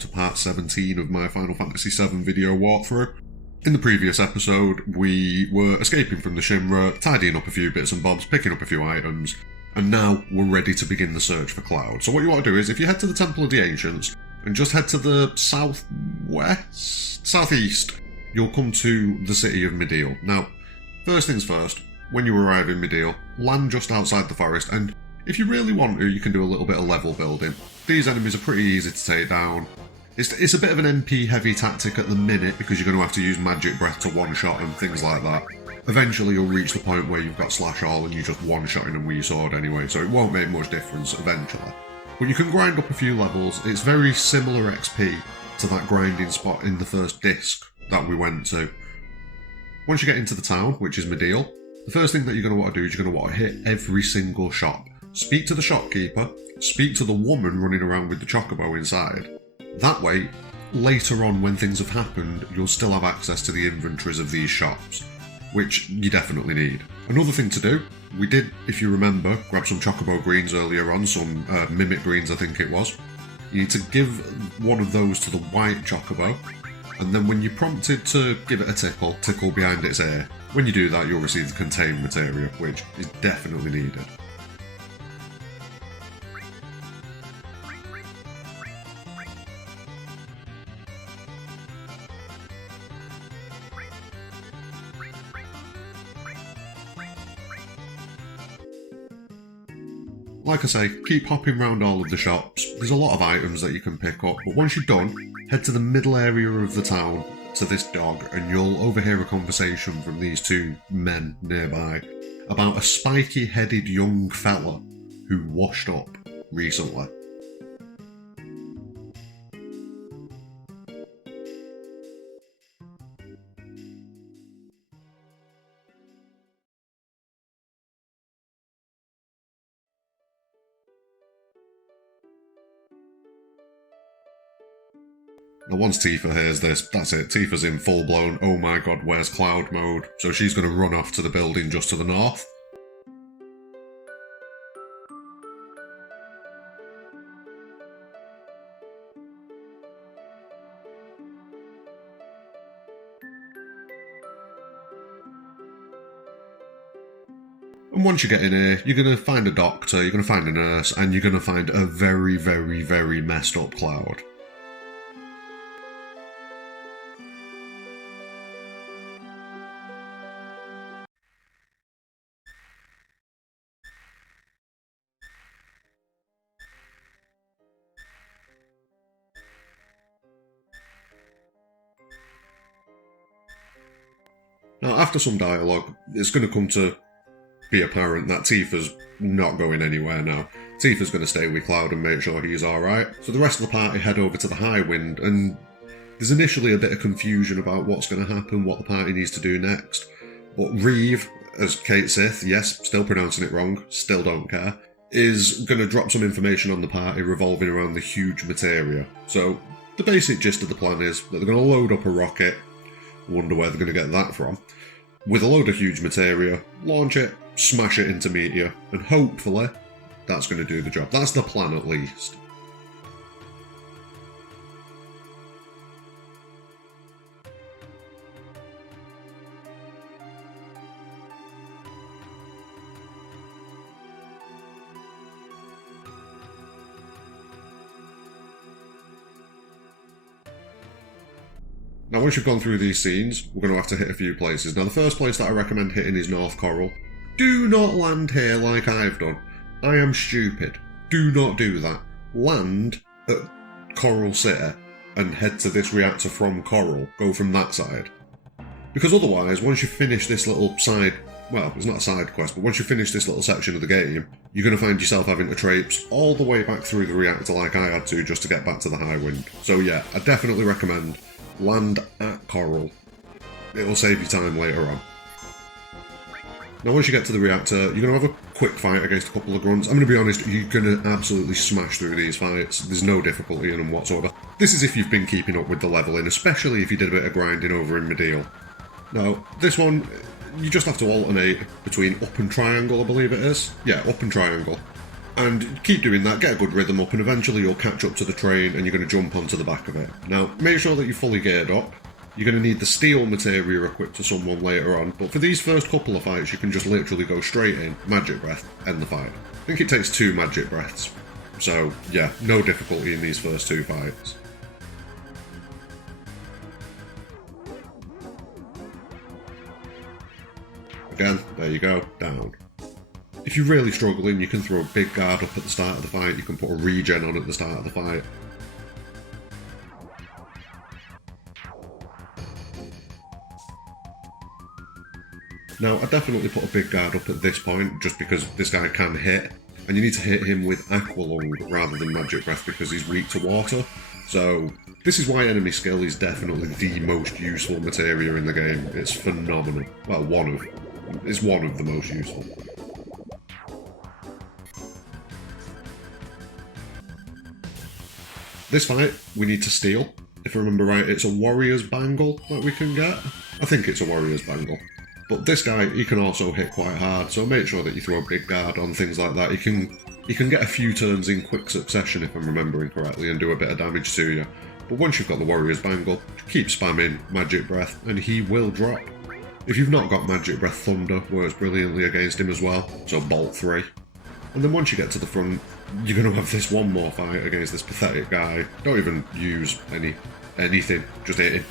to part 17 of my Final Fantasy VII video walkthrough. In the previous episode, we were escaping from the Shinra, tidying up a few bits and bobs, picking up a few items, and now we're ready to begin the search for Cloud. So what you want to do is, if you head to the Temple of the Ancients, and just head to the southeast, you'll come to the city of Mideel. Now, first things first, when you arrive in Mideel, land just outside the forest, and if you really want to, you can do a little bit of level building. These enemies are pretty easy to take down. It's a bit of an MP heavy tactic at the minute because you're going to have to use magic breath to one-shot and things like that. Eventually you'll reach the point where you've got slash all and you're just one-shotting them with your sword anyway, so it won't make much difference eventually. But you can grind up a few levels. It's very similar XP to that grinding spot in the first disc that we went to. Once you get into the town, which is Mideel, the first thing that you're going to want to do is you're going to want to hit every single shop. Speak to the shopkeeper, speak to the woman running around with the chocobo inside. That way, later on when things have happened, you'll still have access to the inventories of these shops, which you definitely need. Another thing to do, we did, if you remember, grab some chocobo greens earlier on, some mimic greens I think it was. You need to give one of those to the white chocobo, and then when you're prompted to give it a tickle behind its ear. When you do that, you'll receive the contained materia, which is definitely needed. Like I say, keep hopping around all of the shops. There's a lot of items that you can pick up, but once you're done, head to the middle area of the town, to this dog, and you'll overhear a conversation from these two men nearby about a spiky-headed young fella who washed up recently. Now once Tifa hears this, that's it, Tifa's in full-blown, oh my god, where's Cloud mode, so she's going to run off to the building just to the north. And once you get in here, you're going to find a doctor, you're going to find a nurse, and you're going to find a very, very, very messed up Cloud. Now, after some dialogue, it's going to come to be apparent that Tifa's not going anywhere now. Tifa's going to stay with Cloud and make sure he's alright. So the rest of the party head over to the High Wind, and there's initially a bit of confusion about what's going to happen, what the party needs to do next. But Reeve, as Kate Sith, yes, still pronouncing it wrong, still don't care, is going to drop some information on the party revolving around the Huge Materia. So the basic gist of the plan is that they're going to load up a rocket. Wonder where they're going to get that from. With a load of Huge Materia, launch it, smash it into Meteor, and hopefully that's going to do the job. That's the plan at least. Now once you've gone through these scenes, we're going to have to hit a few places. Now the first place that I recommend hitting is North Coral. Do not land here like I've done. I am stupid. Do not do that. Land at Coral City and head to this reactor from Coral. Go from that side. Because otherwise, once you finish this little side, well, it's not a side quest, but once you finish this little section of the game, you're going to find yourself having to traipse all the way back through the reactor like I had to just to get back to the High Wind. So yeah, I definitely recommend land at Coral. It'll save you time later on. Now once you get to the reactor, you're going to have a quick fight against a couple of grunts. I'm going to be honest, you're going to absolutely smash through these fights. There's no difficulty in them whatsoever. This is if you've been keeping up with the leveling, especially if you did a bit of grinding over in Mideel. Now, this one, you just have to alternate between up and triangle, I believe it is. Yeah, up and triangle. And keep doing that, get a good rhythm up, and eventually you'll catch up to the train and you're going to jump onto the back of it. Now, make sure that you're fully geared up. You're going to need the steel materia equipped to someone later on, but for these first couple of fights you can just literally go straight in, magic breath, end the fight. I think it takes 2 magic breaths, so yeah, no difficulty in these first 2 fights. Again, there you go, down. If you're really struggling, you can throw a big guard up at the start of the fight, you can put a regen on at the start of the fight. Now, I definitely put a big guard up at this point, just because this guy can hit, and you need to hit him with Aqua Lung rather than Magic Breath because he's weak to water. So, this is why enemy skill is definitely the most useful materia in the game. It's phenomenal. Well, it's one of the most useful. This fight, we need to steal. If I remember right, it's a Warrior's Bangle that we can get. I think it's a Warrior's Bangle. But this guy, he can also hit quite hard, so make sure that you throw a big guard on things like that. He can get a few turns in quick succession, if I'm remembering correctly, and do a bit of damage to you. But once you've got the Warrior's Bangle, keep spamming Magic Breath, and he will drop. If you've not got Magic Breath, Thunder works brilliantly against him as well, so Bolt 3. And then once you get to the front, you're going to have this one more fight against this pathetic guy. Don't even use anything, just hit him.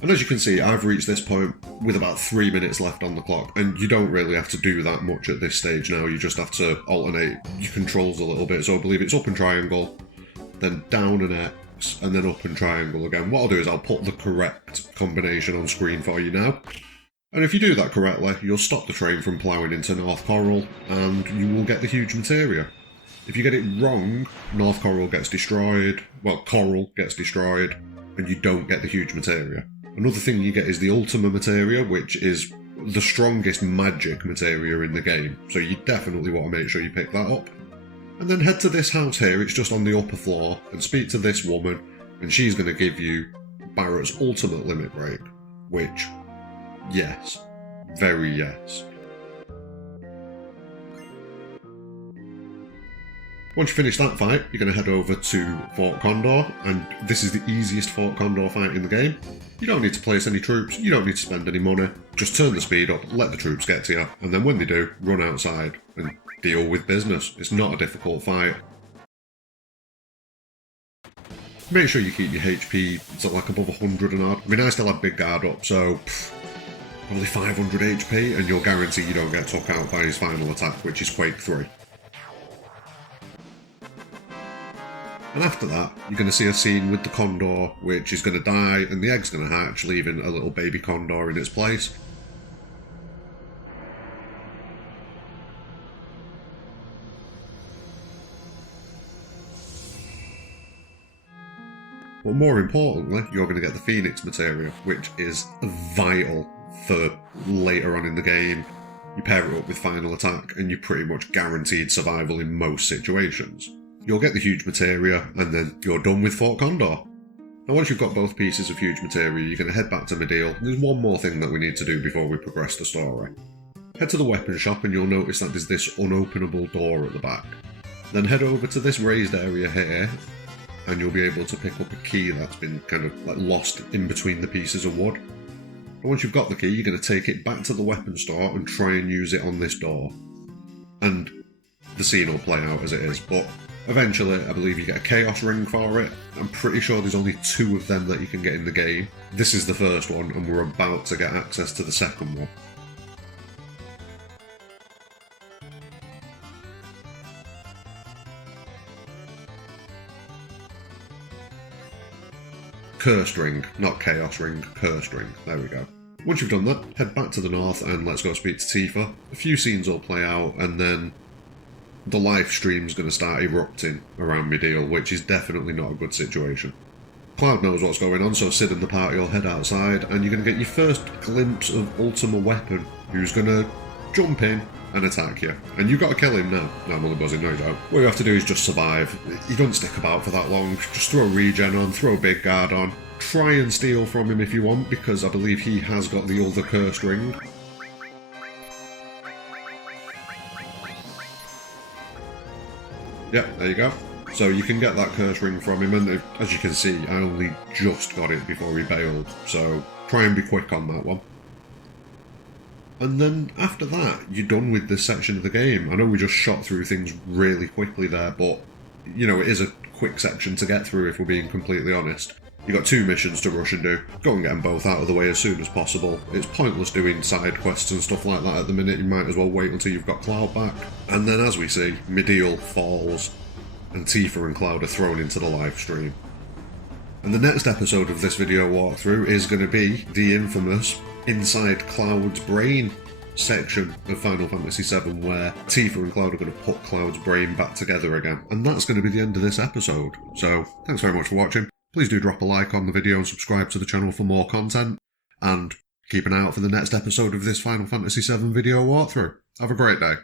And as you can see, I've reached this point with about 3 minutes left on the clock, and you don't really have to do that much at this stage now, you just have to alternate your controls a little bit. So I believe it's up and triangle, then down and X, and then up and triangle again. What I'll do is I'll put the correct combination on screen for you now. And if you do that correctly, you'll stop the train from ploughing into North Coral, and you will get the Huge Materia. If you get it wrong, North Coral gets destroyed, well, Coral gets destroyed, and you don't get the Huge Materia. Another thing you get is the Ultima Materia, which is the strongest magic materia in the game, so you definitely want to make sure you pick that up. And then head to this house here, it's just on the upper floor, and speak to this woman, and she's going to give you Barrett's ultimate limit break, which, yes, very yes. Once you finish that fight, you're going to head over to Fort Condor, and this is the easiest Fort Condor fight in the game. You don't need to place any troops, you don't need to spend any money, just turn the speed up, let the troops get to you, and then when they do, run outside and deal with business. It's not a difficult fight. Make sure you keep your HP to like above 100 and odd. I mean, I still have big guard up, so probably 500 HP, and you'll guarantee you don't get took out by his final attack, which is Quake 3. And after that, you're going to see a scene with the Condor, which is going to die, and the egg's going to hatch, leaving a little baby Condor in its place. But more importantly, you're going to get the Phoenix Materia, which is vital for later on in the game. You pair it up with final attack, and you're pretty much guaranteed survival in most situations. You'll get the Huge Materia, and then you're done with Fort Condor. Now once you've got both pieces of Huge Materia, you're going to head back to Medeal. There's one more thing that we need to do before we progress the story. Head to the weapon shop and you'll notice that there's this unopenable door at the back. Then head over to this raised area here, and you'll be able to pick up a key that's been kind of like lost in between the pieces of wood. And once you've got the key, you're going to take it back to the weapon store and try and use it on this door. And the scene will play out as it is, but eventually, I believe you get a Chaos Ring for it. I'm pretty sure there's only 2 of them that you can get in the game. This is the first one, and we're about to get access to the second one. Cursed Ring, not Chaos Ring, Cursed Ring. There we go. Once you've done that, head back to the north and let's go speak to Tifa. A few scenes will play out, and then the live stream's going to start erupting around Medeal, which is definitely not a good situation. Cloud knows what's going on, so Sid and the party will head outside, and you're going to get your first glimpse of Ultima Weapon, who's going to jump in and attack you. And you've got to kill him now. No, I'm only buzzing, no you don't. What you have to do is just survive. You don't stick about for that long. Just throw a regen on, throw a big guard on, try and steal from him if you want, because I believe he has got the other cursed ring. Yeah, there you go. So you can get that curse ring from him, and as you can see, I only just got it before he bailed, so try and be quick on that one. And then after that, you're done with this section of the game. I know we just shot through things really quickly there, but, you know, it is a quick section to get through if we're being completely honest. You've got 2 missions to rush and do. Go and get them both out of the way as soon as possible. It's pointless doing side quests and stuff like that at the minute. You might as well wait until you've got Cloud back. And then, as we see, Mideel falls, and Tifa and Cloud are thrown into the live stream. And the next episode of this video walkthrough is going to be the infamous Inside Cloud's Brain section of Final Fantasy VII, where Tifa and Cloud are going to put Cloud's brain back together again. And that's going to be the end of this episode. So, thanks very much for watching. Please do drop a like on the video and subscribe to the channel for more content. And keep an eye out for the next episode of this Final Fantasy VII video walkthrough. Have a great day.